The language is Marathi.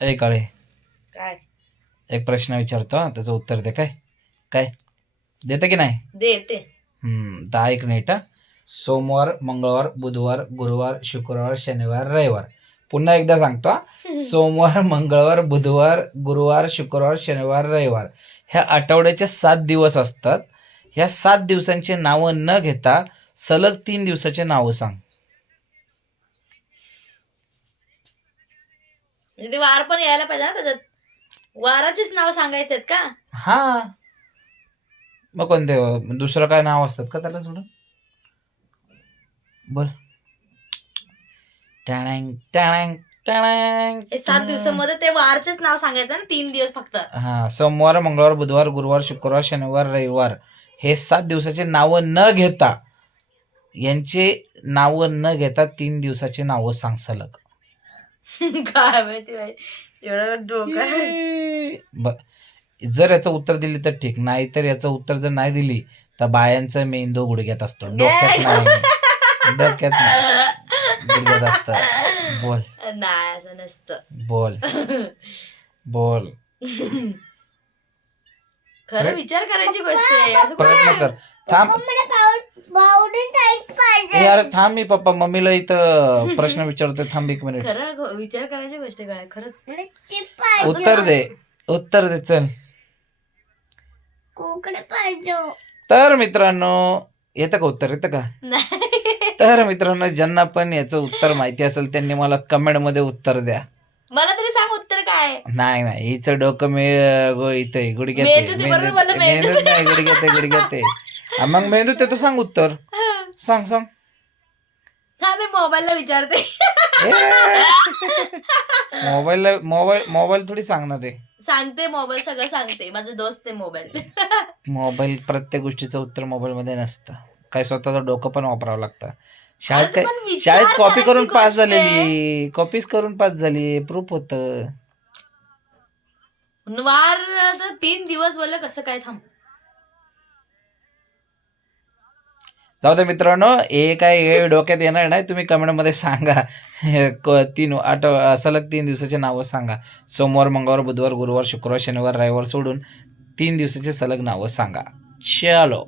ए काळे, काय एक प्रश्न विचारतो हा, त्याचं उत्तर दे. काय काय देते की नाही? देते. 10 एक नीट हा. सोमवार, मंगळवार, बुधवार, गुरुवार, शुक्रवार, शनिवार, रविवार. पुन्हा एकदा सांगतो हा. सोमवार, मंगळवार, बुधवार, गुरुवार, शुक्रवार, शनिवार, रविवार ह्या आठवड्याचे 7 दिवस असतात. ह्या 7 दिवसांची नावं न घेता सलग 3 दिवसाचे नावं सांग. म्हणजे ते वार पण यायला पाहिजे ना त्याच्यात. वाराचीच नाव सांगायचे आहेत का? हा, मग कोणते दुसरं काय नाव असतात का त्याला सोडून? बोल. टँग टँग टँग. हे 7 दिवसामध्ये ते वारचेच नाव सांगायचं ना, 3 दिवस फक्त. हा, सोमवार, मंगळवार, बुधवार, गुरुवार, शुक्रवार, शनिवार, रविवार हे 7 दिवसाचे नावं न घेता, यांचे नावं न घेता 3 दिवसाचे नावं सांग सलग. काय माहिती बाई, एवढं डोकं आहे. जर याचं उत्तर दिली तर ठीक, नाही तर याचं उत्तर जर नाही दिली तर बायांचा मेंदू गुडघ्यात असतो, डोक्यात नाही. डोक्यात नाही, गुडघ्यात असतं. बोल. नाही असं नसतं. बोल बोल. खरं विचार करायची गोष्ट आहे. असं प्रयत्न कर. थांब यार, थांब. मी पप्पा मम्मीला इथं प्रश्न विचारतोय. थांब 1 मिनिट. खरं विचार करायची गोष्ट आहे. काय खरंच उत्तर दे, उत्तर दे. चल. कोकडे पाहिजे. तर मित्रांनो, येतं का उत्तर? येतं का? नाही. तर मित्रांनो, ज्यांना पण याचं उत्तर माहिती असेल त्यांनी मला कमेंट मध्ये उत्तर द्या. मला तरी सांग उत्तर काय. नाही नाही, हिचं डोकं इथे गुडघ्यात मेंदू ते बरोबर बोललं, मेंदू. मेंदूत नाही, गुडघ्यात आहे. मग मेंदू ते तर सांग उत्तर. सांग सांग. हा, मी मोबाईलला विचारते. मोबाईल थोडी सांगणार आहे. सांगते, मोबाईल सगळं सांगते. माझा दोस्त आहे मोबाईल. मोबाईल प्रत्येक गोष्टीचं उत्तर मोबाईल मध्ये नसतं. काय स्वतःचं डोकं पण वापरावं लागतं. शाळेत अरे काय, पण विचार शाळेत कॉपी करून करायची पास गोष्ट आहे. झालेली, कॉपीज करून पास झाली, प्रूफ होतं. वार 3 दिवस बोललं कसं काय. थांब. जाऊ दे मित्रांनो, हे काय डोक्यात येणार नाही. तुम्ही कमेंटमध्ये सांगा. सलग 3 दिवसाचे नावं सांगा. सोमवार, मंगळवार, बुधवार, गुरुवार, शुक्रवार, शनिवार, रविवार सोडून 3 दिवसाचे सलग नावं सांगा. चलो.